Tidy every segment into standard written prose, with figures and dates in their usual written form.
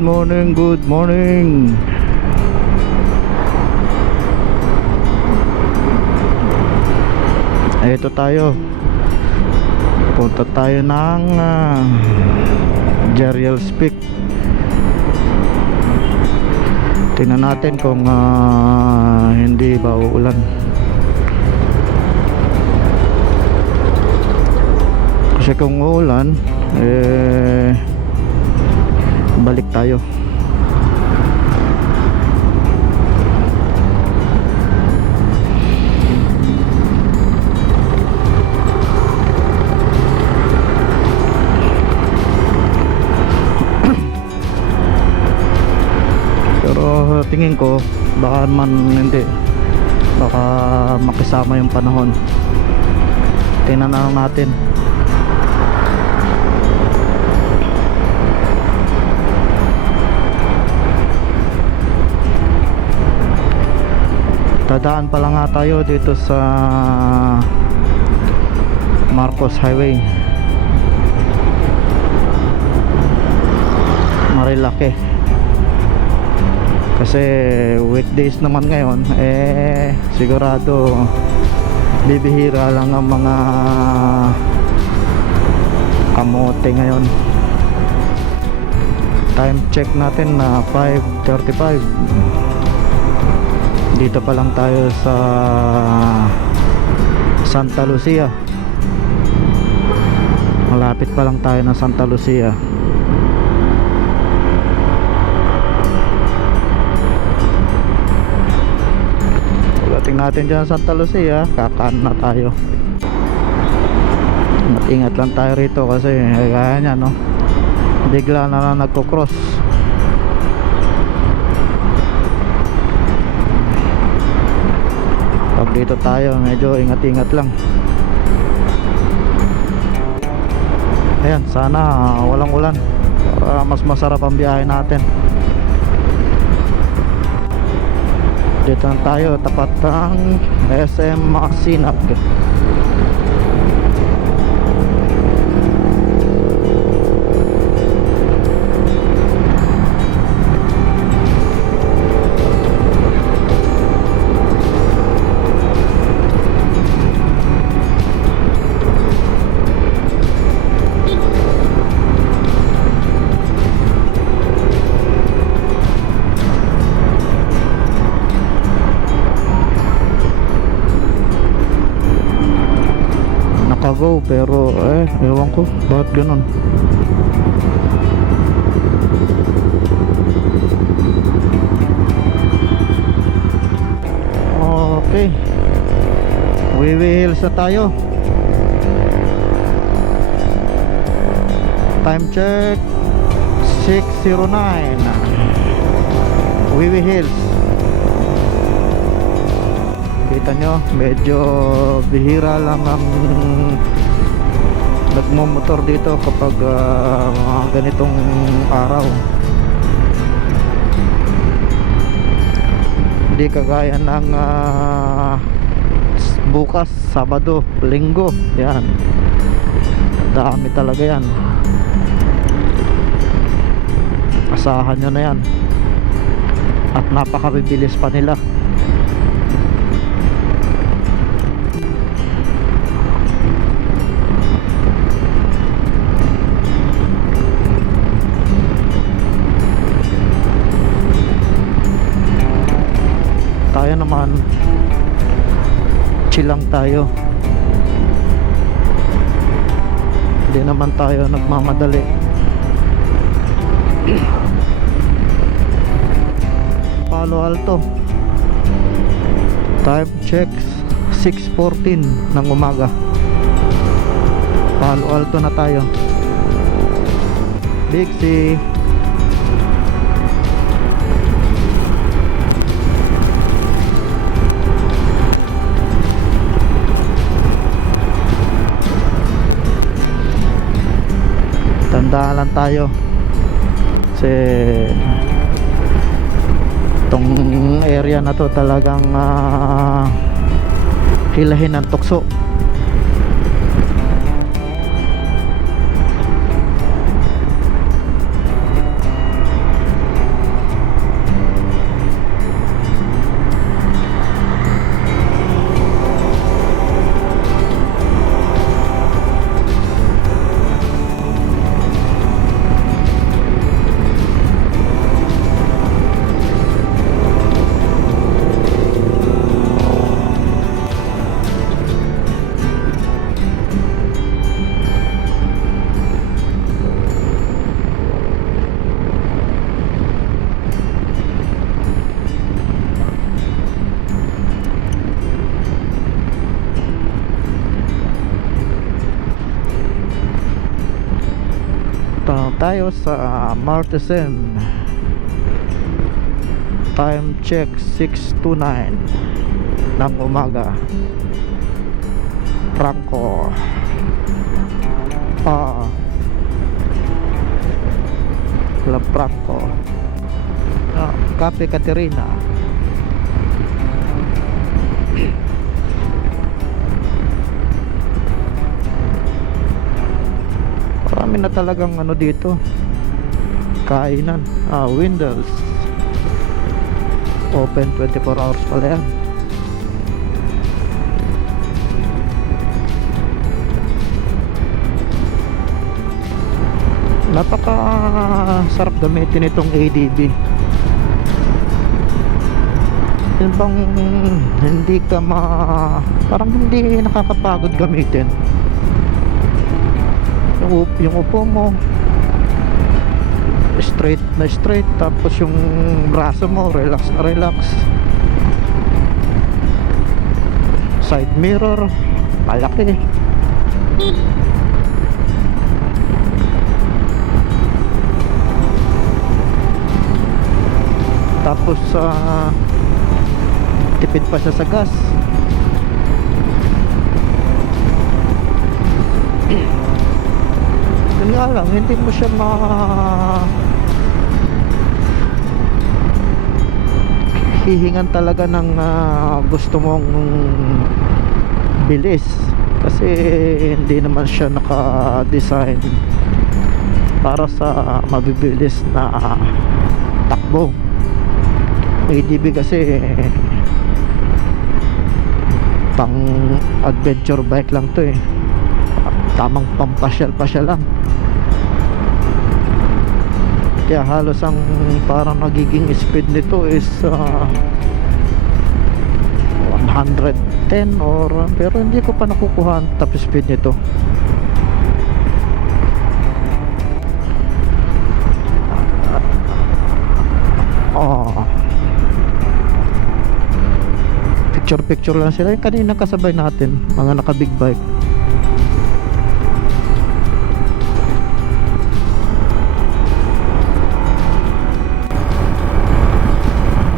morning, good morning. Ito tayo. Punta tayo ng Jeriel's Peak. Tingnan natin kung hindi ba uulan. Kasi kung uulan, balik tayo. Pero tingin ko baka man hindi, baka makisama yung panahon. Tingnan na lang natin. Dadaan pala nga tayo dito sa Marcos Highway, Marilake. Kasi weekdays naman ngayon, sigurado bibihira lang ang mga kamote ngayon. Time check natin na 5:35. Dito pa lang tayo sa Santa Lucia. Malapit pa lang tayo ng Santa Lucia. Pagdating natin dyan sa Santa Lucia, kakaan na tayo. Ingat lang tayo rito kasi kaya nya, no? Bigla na lang nagko-cross. Pag dito tayo, medyo ingat-ingat lang. Ayan, sana walang ulan para mas masarap ang biyahe natin. Dito na tayo, tapat ng SM Masinag. Go, pero ewan ko bakit ganun. Okay, Wiwi Hills na tayo. Time check 6:09. Wiwi Hills. Kita nyo, medyo bihira lang ang nagmumotor dito kapag mga ganitong araw. Hindi kagaya ng bukas, Sabado, Linggo. Yan, dami talaga yan. Asahan nyo na yan. At napakabibilis pa nila. Tayo naman chill lang tayo, hindi naman tayo nagmamadali. Palo Alto, time check 6:14 ng umaga. Palo Alto na tayo. Big C. Tandaan lang tayo kasi itong area na to talagang hilahin ng tukso. tayo sa Martesen. Time check 6:29 ng umaga. Franco. La Franco. Cafe Caterina. Marami na talagang ano dito, kainan. Windows open 24 hours pala yan. Napaka sarap gamitin itong ADB. Yun bang hindi ka parang hindi nakakapagod gamitin. Yung upo mo straight na straight, tapos yung braso mo relax na relax. Side mirror malaki. Tapos tipid pa siya sa gas. Yun nga lang, hindi mo siya hihingan talaga ng gusto mong bilis, kasi hindi naman siya naka-design para sa mabibilis na takbo. ADB kasi pang adventure bike lang to eh, tamang pampasyal-pasyal lang. Kaya halos ang parang nagiging speed nito is 110 or pero hindi ko pa nakukuha ang top speed nito. Picture lang sila. Yung kanina kasabay natin, mga naka big bike.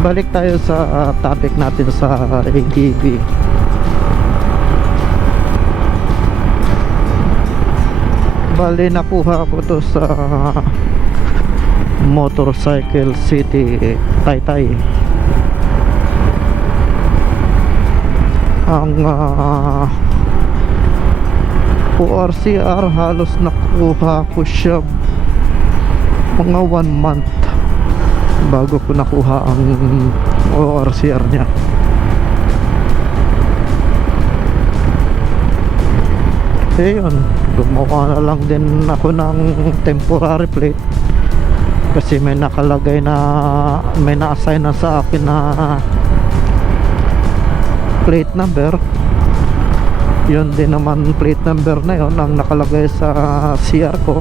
Balik tayo sa topic natin sa ADB. Bali nakuha ko to sa Motorcycle City Taytay. Ang ORCR halos nakuha ko siya mga 1 month bago ko nakuha ang ORCR nya. Yun, gumawa na lang din ako ng temporary plate kasi may nakalagay na, may na-assign na sa akin na plate number. Yun din naman plate number na yun ang nakalagay sa CR ko.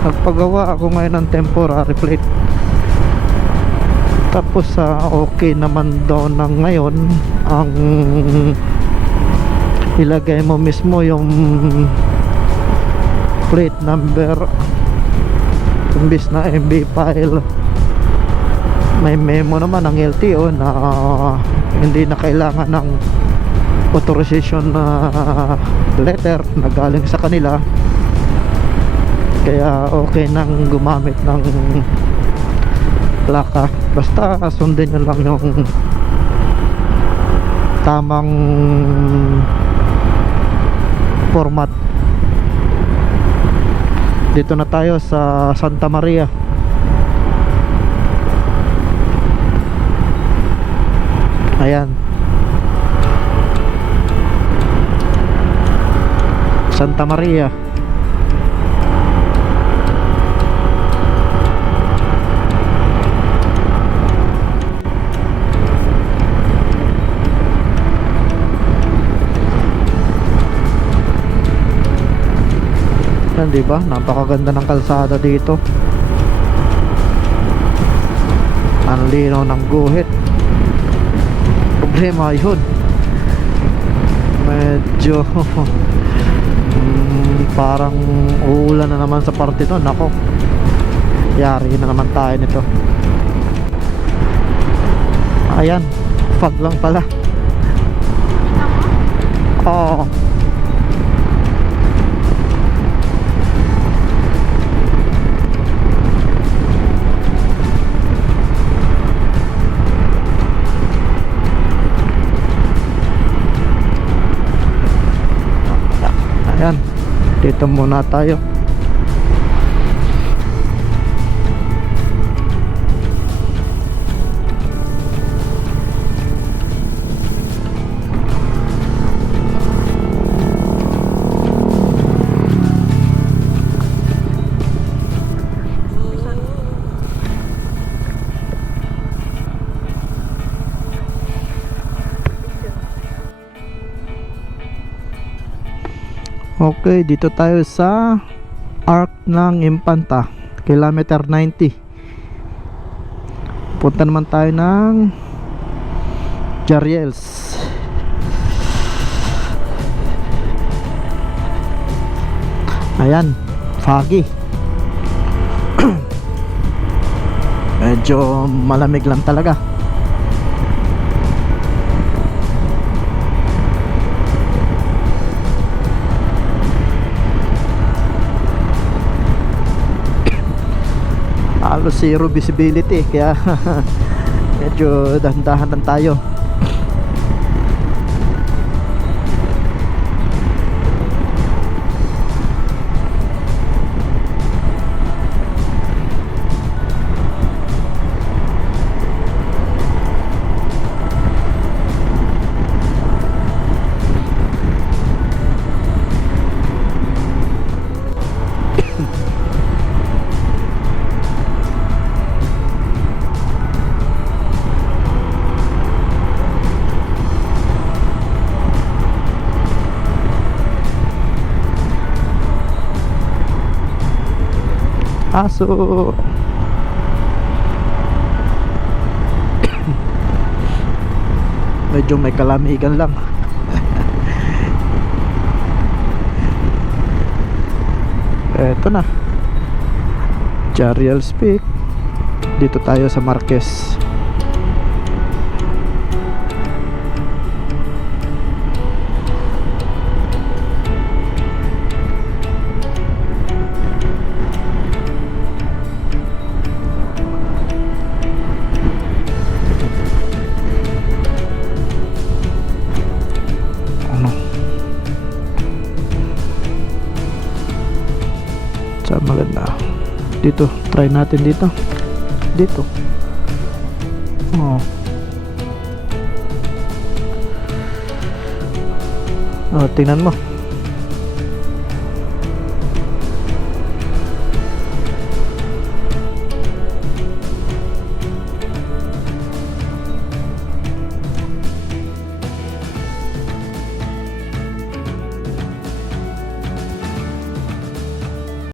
Nagpagawa ako ngayon ng temporary plate. Tapos okay naman daw na ngayon ang ilagay mo mismo yung plate number imbis na MB file. May memo naman ng LTO na hindi na kailangan ng authorization na letter na galing sa kanila. Kaya okay nang gumamit ng plaka, basta sundin nyo lang yung tamang format. Dito na tayo sa Santa Maria. Ayan, Santa Maria. Yan, diba? Napakaganda ng kalsada dito. Ang linaw ng guhit. Problema yun, medyo Parang uulan na naman sa parte to. Nako, yari na naman tayo nito. Ayan, fog lang pala. Oo. Ayan, dito muna tayo. Okay, dito tayo sa Arc ng Impanta, kilometer 90. Punta naman tayo ng Jariels. Ayan, foggy. Medyo malamig lang talaga. Halos zero visibility, kaya medyo dahan-dahan lang tayo. Aso. Medyo may kalamigan lang. Eto na, Jariels Peak. Dito tayo sa Marquez. Saan maganda? Dito, try natin dito. Dito. Oh. Oh, tingnan mo.